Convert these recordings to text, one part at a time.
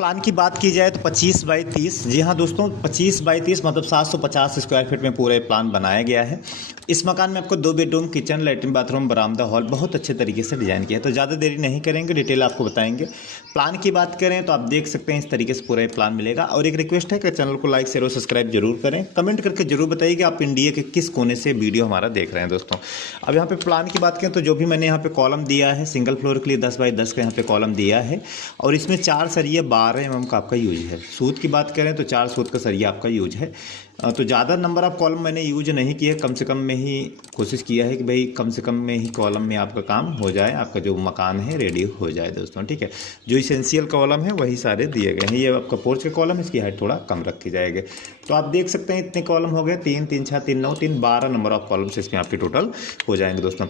Plan की बात की जाए तो 25 बाई 30। जी हाँ दोस्तों, 25 बाई 30 मतलब 750 स्क्वायर फीट में पूरा प्लान बनाया गया है। इस मकान में आपको 2 बेडरूम, किचन, लैट्रिन, बाथरूम, बरामदा, हॉल बहुत अच्छे तरीके से डिजाइन किया है। तो ज़्यादा देरी नहीं करेंगे, डिटेल आपको बताएंगे। प्लान की बात करें तो आप देख सकते हैं इस तरीके से पूरा प्लान मिलेगा। और एक रिक्वेस्ट है कि चैनल को लाइक, शेयर और सब्सक्राइब जरूर करें। कमेंट करके जरूर बताइए कि आप इंडिया के किस कोने से वीडियो हमारा देख रहे हैं दोस्तों। अब यहाँ पे प्लान की बात करें तो जो भी मैंने यहाँ पे कॉलम दिया है, सिंगल फ्लोर के लिए 10 बाई 10 का यहाँ पे कॉलम दिया है। और इसमें 4 सरिया 12 mm का आपका यूज है। सूत की बात करें तो 4 सूत का सरिया आपका यूज है। तो ज़्यादा नंबर ऑफ कॉलम मैंने यूज नहीं किया, कम से कम में ही कोशिश किया है कि भाई कम से कम में ही कॉलम में आपका काम हो जाए, आपका जो मकान है रेडी हो जाए दोस्तों। ठीक है, जो इसेंशियल कॉलम है वही सारे दिए गए हैं। ये आपका पोर्च के कॉलम, इसकी हाइट थोड़ा कम रखी जाएगी। तो आप देख सकते हैं इतने कॉलम हो गए, 3 3 6 3 9 3 12 नंबर ऑफ कॉलम्स इसमें आपके टोटल हो जाएंगे दोस्तों।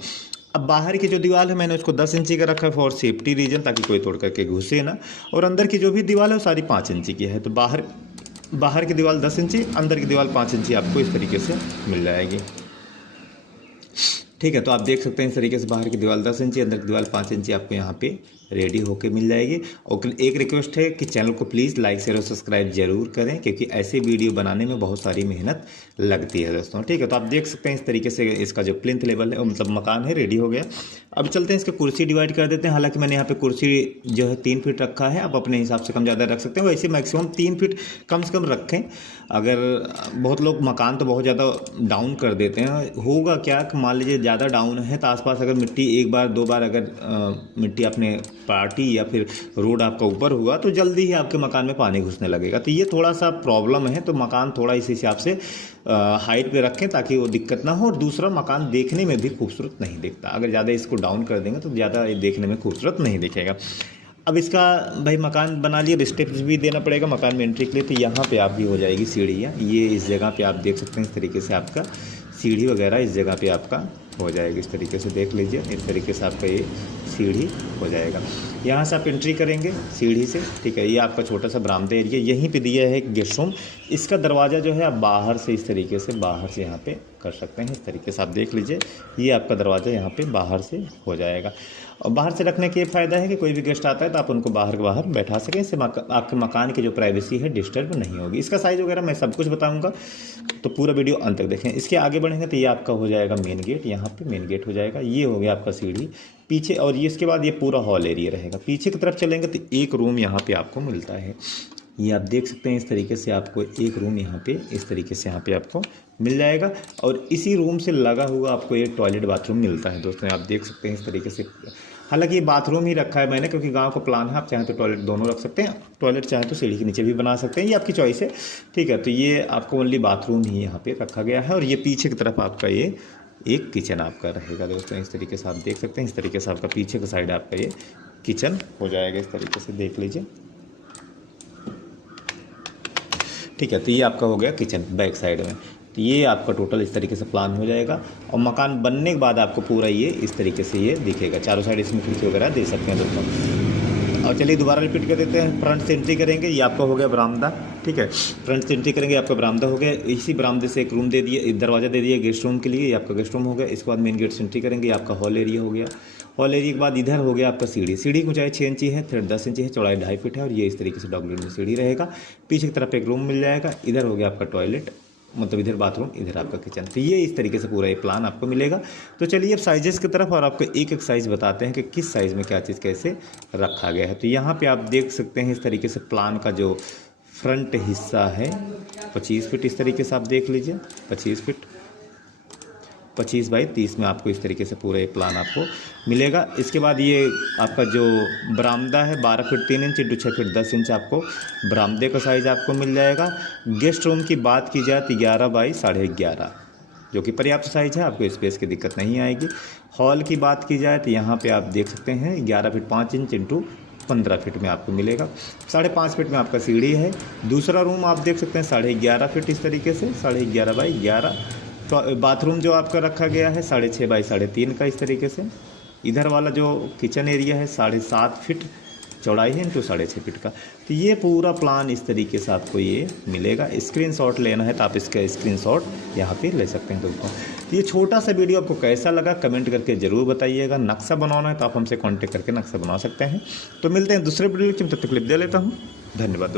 अब बाहर की जो दीवार है मैंने उसको 10 इंची का रखा है फॉर सेफ्टी रीजन, ताकि कोई तोड़ करके घुसे ना। और अंदर की जो भी दीवार है वो सारी 5 इंची की है। तो बाहर की दीवार 10 इंची, अंदर की दीवार 5 इंची आपको इस तरीके से मिल जाएगी। ठीक है, तो आप देख सकते हैं इस तरीके से बाहर की दीवार 10 इंची, अंदर की दीवार 5 इंची आपको यहाँ पे रेडी होके मिल जाएगी। और एक रिक्वेस्ट है कि चैनल को प्लीज़ लाइक, शेयर और सब्सक्राइब जरूर करें, क्योंकि ऐसे वीडियो बनाने में बहुत सारी मेहनत लगती है दोस्तों। ठीक है, तो आप देख सकते हैं इस तरीके से इसका जो प्लिंथ लेवल है, मतलब मकान है, रेडी हो गया। अब चलते हैं इसके कुर्सी डिवाइड कर देते हैं। हालांकि मैंने यहाँ पे कुर्सी जो है 3 फीट रखा है, आप अपने हिसाब से कम ज़्यादा रख सकते हैं। वैसे मैक्सिमम 3 फीट कम से कम रखें। अगर बहुत लोग मकान तो बहुत ज़्यादा डाउन कर देते हैं, होगा क्या कि मान लीजिए ज़्यादा डाउन है तो आसपास अगर मिट्टी एक बार 2 बार अगर मिट्टी अपने पार्टी या फिर रोड आपका ऊपर हुआ तो जल्दी ही आपके मकान में पानी घुसने लगेगा। तो ये थोड़ा सा प्रॉब्लम है। तो मकान थोड़ा इस हिसाब से हाइट पे रखें ताकि वो दिक्कत ना हो। और दूसरा, मकान देखने में भी खूबसूरत नहीं दिखता। अगर ज़्यादा इसको डाउन कर देंगे तो ज़्यादा देखने में खूबसूरत नहीं दिखेगा। अब इसका भाई मकान बना लिया, अब स्टेप्स भी देना पड़ेगा मकान में एंट्री के लिए। तो यहाँ पे आपकी हो जाएगी सीढ़ियाँ। ये इस जगह पे आप देख सकते हैं इस तरीके से आपका सीढ़ी वगैरह इस जगह पे आपका हो जाएगी। इस तरीके से देख लीजिए, इस तरीके से आपका ये सीढ़ी हो जाएगा। यहाँ से आप एंट्री करेंगे सीढ़ी से। ठीक है, ये आपका छोटा सा बरामदा एरिया, यहीं पे दिया है एक गेस्ट रूम। इसका दरवाज़ा जो है आप बाहर से इस तरीके से बाहर से यहाँ पे कर सकते हैं। इस तरीके से आप देख लीजिए, ये आपका दरवाज़ा यहाँ पे बाहर से हो जाएगा। और बाहर से रखने के फ़ायदा है कि कोई भी गेस्ट आता है तो आप उनको बाहर के बाहर बैठा सकें। इससे आपके मकान की जो प्राइवेसी है डिस्टर्ब नहीं होगी। इसका साइज़ वगैरह मैं सब कुछ बताऊँगा, तो पूरा वीडियो अंत तक देखें। इसके आगे बढ़ेंगे तो ये आपका हो जाएगा मेन गेट। यहाँ पे मेन गेट हो जाएगा। ये हो गया आपका सीढ़ी पीछे। और ये इसके बाद ये पूरा हॉल एरिया रहेगा। पीछे की तरफ चलेंगे तो एक रूम यहाँ पे आपको मिलता है। ये आप देख सकते हैं इस तरीके से आपको एक रूम यहाँ पे इस तरीके से यहाँ पे आपको मिल जाएगा। और इसी रूम से लगा हुआ आपको एक टॉयलेट बाथरूम मिलता है दोस्तों। आप देख सकते हैं इस तरीके से। हालांकि ये बाथरूम ही रखा है मैंने, क्योंकि गांव का प्लान है। आप चाहें तो टॉयलेट दोनों रख सकते हैं, टॉयलेट चाहें तो सीढ़ी के नीचे भी बना सकते हैं, ये आपकी चॉइस है। ठीक है, तो ये आपको ओनली बाथरूम ही यहाँ पे रखा गया है। और ये पीछे की तरफ आपका ये एक किचन आपका रहेगा दोस्तों। इस तरीके से आप देख सकते हैं, इस तरीके से आपका पीछे का साइड आपका ये किचन हो जाएगा। इस तरीके से देख लीजिए। ठीक है, तो ये आपका हो गया किचन बैक साइड में। तो ये आपका टोटल इस तरीके से प्लान हो जाएगा। और मकान बनने के बाद आपको पूरा ये इस तरीके से ये दिखेगा। चारों साइड इसमें खिड़की वगैरह दे सकते हैं दोस्तों। और चलिए दोबारा रिपीट कर देते हैं। फ्रंट से एंट्री करेंगे, ये आपका हो गया बरामदा। ठीक है, फ्रंट से एंट्री करेंगे, आपका बरामदा हो गया। इसी बरामदे से एक रूम दे दिए, दरवाज़ा दे दिया गेस्ट रूम के लिए, ये आपका गेस्ट रूम हो गया। इसके बाद मेन गेट से एंट्री करेंगे, ये आपका हॉल एरिया हो गया। हॉल एरिया के बाद इधर हो गया आपका सीढ़ी। सीढ़ी की ऊंचाई 6 इंची है, थ्रेड 10 इंची है, चौड़ाई 2.5 फीट है। और ये इस तरीके से डॉगलेट में सीढ़ी रहेगा। पीछे की तरफ एक रूम मिल जाएगा। इधर हो गया आपका टॉयलेट, मतलब इधर बाथरूम, इधर आपका किचन। तो ये इस तरीके से पूरा ये प्लान आपको मिलेगा। तो चलिए अब साइजेस की तरफ और आपको एक एक साइज़ बताते हैं कि किस साइज़ में क्या चीज़ कैसे रखा गया है। तो यहाँ पे आप देख सकते हैं इस तरीके से प्लान का जो फ्रंट हिस्सा है 25 फीट। इस तरीके से आप देख लीजिए 25 फीट, 25 बाई 30 में आपको इस तरीके से पूरा ये प्लान आपको मिलेगा। इसके बाद ये आपका जो बरामदा है 12 feet 3 inch into 6 feet 10 inch आपको बरामदे का साइज़ आपको मिल जाएगा। गेस्ट रूम की बात की जाए तो 11 बाई 11.5, जो कि पर्याप्त साइज़ है, आपको स्पेस की दिक्कत नहीं आएगी। हॉल की बात की जाए तो यहाँ पे आप देख सकते हैं 11 फीट 5 इंच इंटू 15 फीट में आपको मिलेगा। 5.5 फीट में आपका सीढ़ी है। दूसरा रूम आप देख सकते हैं 11.5 फीट इस तरीके से 11.5 बाई 11। तो बाथरूम जो आपका रखा गया है 6.5 बाई 3.5 का इस तरीके से। इधर वाला जो किचन एरिया है 7.5 फीट चौड़ाई है इंटू 6.5 फीट का। तो ये पूरा प्लान इस तरीके से आपको ये मिलेगा। स्क्रीनशॉट लेना है तो आप इसका स्क्रीनशॉट यहाँ पे ले सकते हैं दोस्तों। तो ये छोटा सा वीडियो आपको कैसा लगा कमेंट करके ज़रूर बताइएगा। नक्शा बनाना है तो आप हमसे कांटेक्ट करके नक्शा बना सकते हैं। तो मिलते हैं दूसरे वीडियो में, तब तक क्लिप दे लेता हूँ। धन्यवाद।